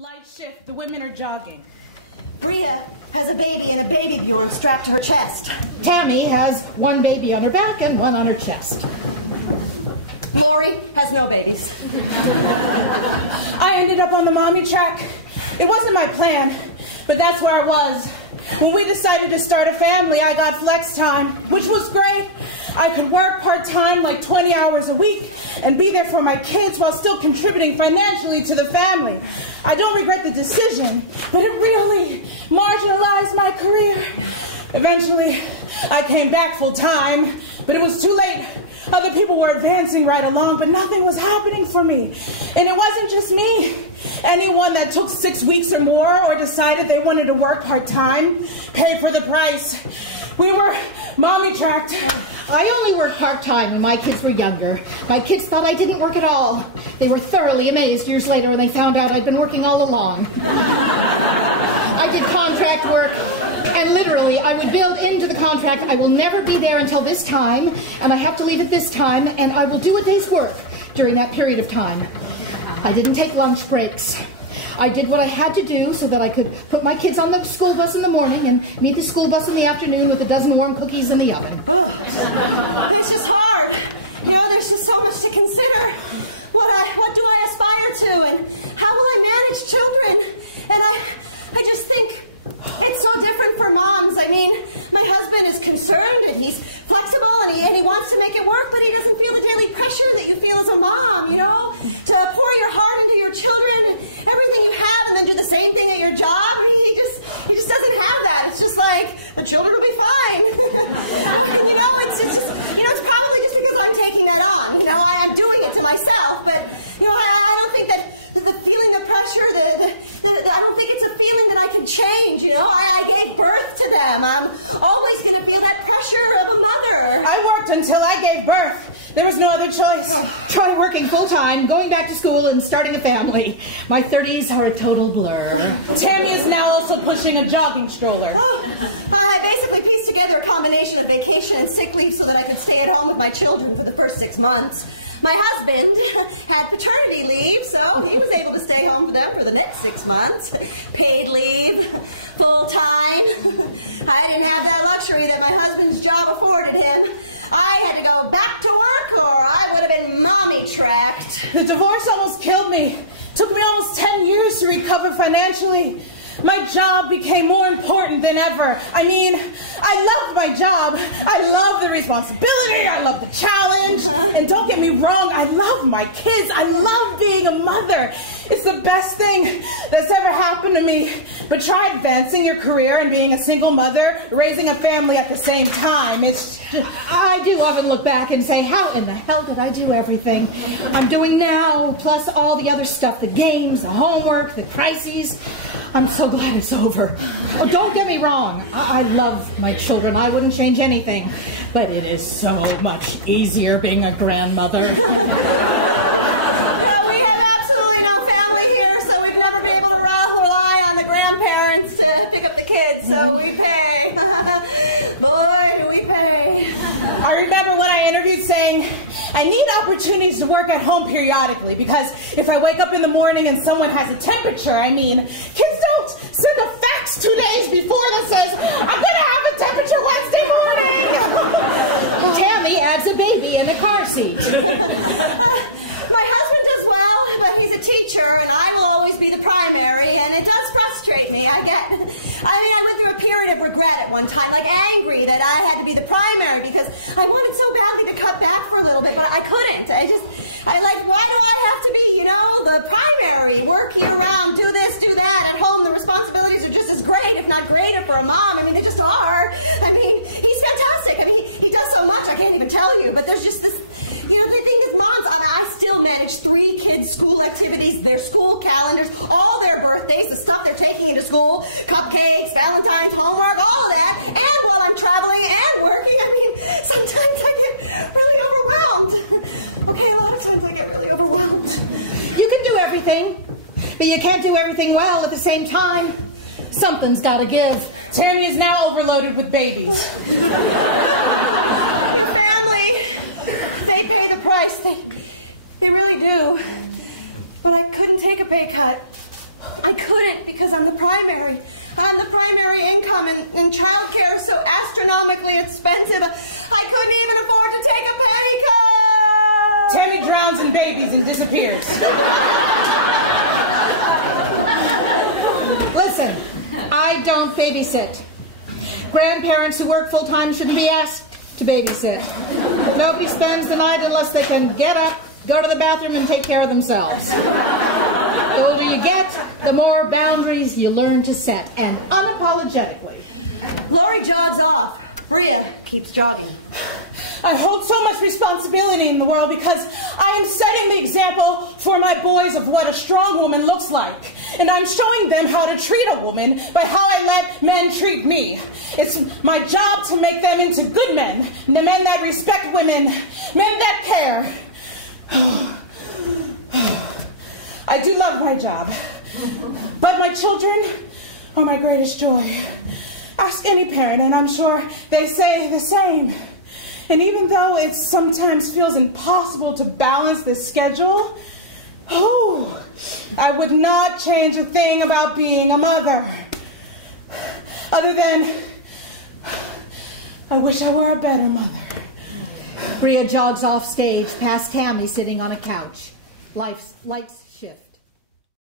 Light shift, the women are jogging. Bria has a baby in a baby Bjorn strapped to her chest. Tami has one baby on her back and one on her chest. Laurie has no babies. I ended up on the mommy track. It wasn't my plan, but that's where I was. When we decided to start a family, I got flex time, which was great. I could work part-time, like 20 hours a week, and be there for my kids while still contributing financially to the family. I don't regret the decision, but it really marginalized my career. Eventually, I came back full-time, but it was too late. Other people were advancing right along, but nothing was happening for me. And it wasn't just me. Anyone that took 6 weeks or more or decided they wanted to work part-time paid for the price. We were mommy-tracked. I only worked part-time when my kids were younger. My kids thought I didn't work at all. They were thoroughly amazed years later when they found out I'd been working all along. I did contract work, and literally I would build into the contract, I will never be there until this time, and I have to leave at this time, and I will do a day's work during that period of time. I didn't take lunch breaks. I did what I had to do so that I could put my kids on the school bus in the morning and meet the school bus in the afternoon with a dozen warm cookies in the oven. It's just hard. You know, there's just so much to consider. What do I aspire to, and how will I manage children? And I just think it's so different for moms. I mean, my husband is concerned and he's flexible and he wants to make it work, but he doesn't feel the daily pressure that you feel as a mom, you know, to pour your heart into your children and everything you have and then do the same thing at your job. He just doesn't have that. It's just like, the children will be fine. You know, it's probably just because I'm taking that on. You know, I'm doing it to myself, but, you know, I don't think that the feeling of pressure, I don't think it's a feeling that I can change, you know. I gave birth to them. I'm always going to feel that pressure of a mother. I worked until I gave birth. There was no other choice. Try working full-time, going back to school, and starting a family. My 30s are a total blur. Tami is now also pushing a jogging stroller. I basically pieced together a combination of vacation and sick leave so that I could stay at home with my children for the first 6 months. My husband had paternity leave, so he was able to stay home for them for the next 6 months. Paid leave, full-time. I didn't have that luxury that my husband's job afforded him. I had to go back to work or I would have been mommy-tracked. The divorce almost killed me. Took me almost 10 years to recover financially. My job became more important than ever. I mean, I love my job. I love the responsibility. I love the challenge. And don't get me wrong, I love my kids. I love being a mother. It's the best thing that's ever happened to me. But try advancing your career and being a single mother, raising a family at the same time. I do often look back and say, how in the hell did I do everything I'm doing now, plus all the other stuff, the games, the homework, the crises. I'm so glad it's over. Oh, don't get me wrong. I love my children. I wouldn't change anything. But it is so much easier being a grandmother. We have absolutely no family here, so we've never been able to rely on the grandparents to pick up the kids, so we pay. Boy, do we pay. I remember when I interviewed saying, I need opportunities to work at home periodically because if I wake up in the morning and someone has a temperature, I mean, kids don't send a fax 2 days before that says, I'm going to have a temperature Wednesday morning. Tammy adds a baby in a car seat. My husband does well, but he's a teacher, and I will always be the primary, and it does frustrate me. I went through a period of regret at one time, like angry that I had to be the primary because I wanted so badly to cut back for a little bit, but I couldn't. Why do I have to be, you know, the primary, work year-round, do this, do that, at home the responsibilities are just as great, if not greater for a mom. I mean, they just are. I mean, he's fantastic. I mean, he does so much, I can't even tell you, but there's just this, you know, the thing is, moms, I still manage 3 kids' school activities, their school calendars, all their birthdays, the stuff they're taking into school, cupcakes, Valentine's, homework, all of that, and while I'm traveling and working, I mean, sometimes I get really overwhelmed. Okay, a lot of times I get really overwhelmed. You can do everything, but you can't do everything well at the same time. Something's got to give. Tami is now overloaded with babies. Family, they pay the price. They really do. But I couldn't take a pay cut. I primary. And the primary income and child care is so astronomically expensive, I couldn't even afford to take a petticoat. Tammy drowns in babies and disappears. Listen, I don't babysit. Grandparents who work full-time shouldn't be asked to babysit. Nobody spends the night unless they can get up, go to the bathroom, and take care of themselves. The older you get, the more boundaries you learn to set, and unapologetically. Laurie jogs off. Bria keeps jogging. I hold so much responsibility in the world because I am setting the example for my boys of what a strong woman looks like. And I'm showing them how to treat a woman by how I let men treat me. It's my job to make them into good men, the men that respect women, men that care. I do love my job, but my children are my greatest joy. Ask any parent, and I'm sure they say the same. And even though it sometimes feels impossible to balance this schedule, I would not change a thing about being a mother. Other than, I wish I were a better mother. Bria jogs off stage past Tami sitting on a couch. Lights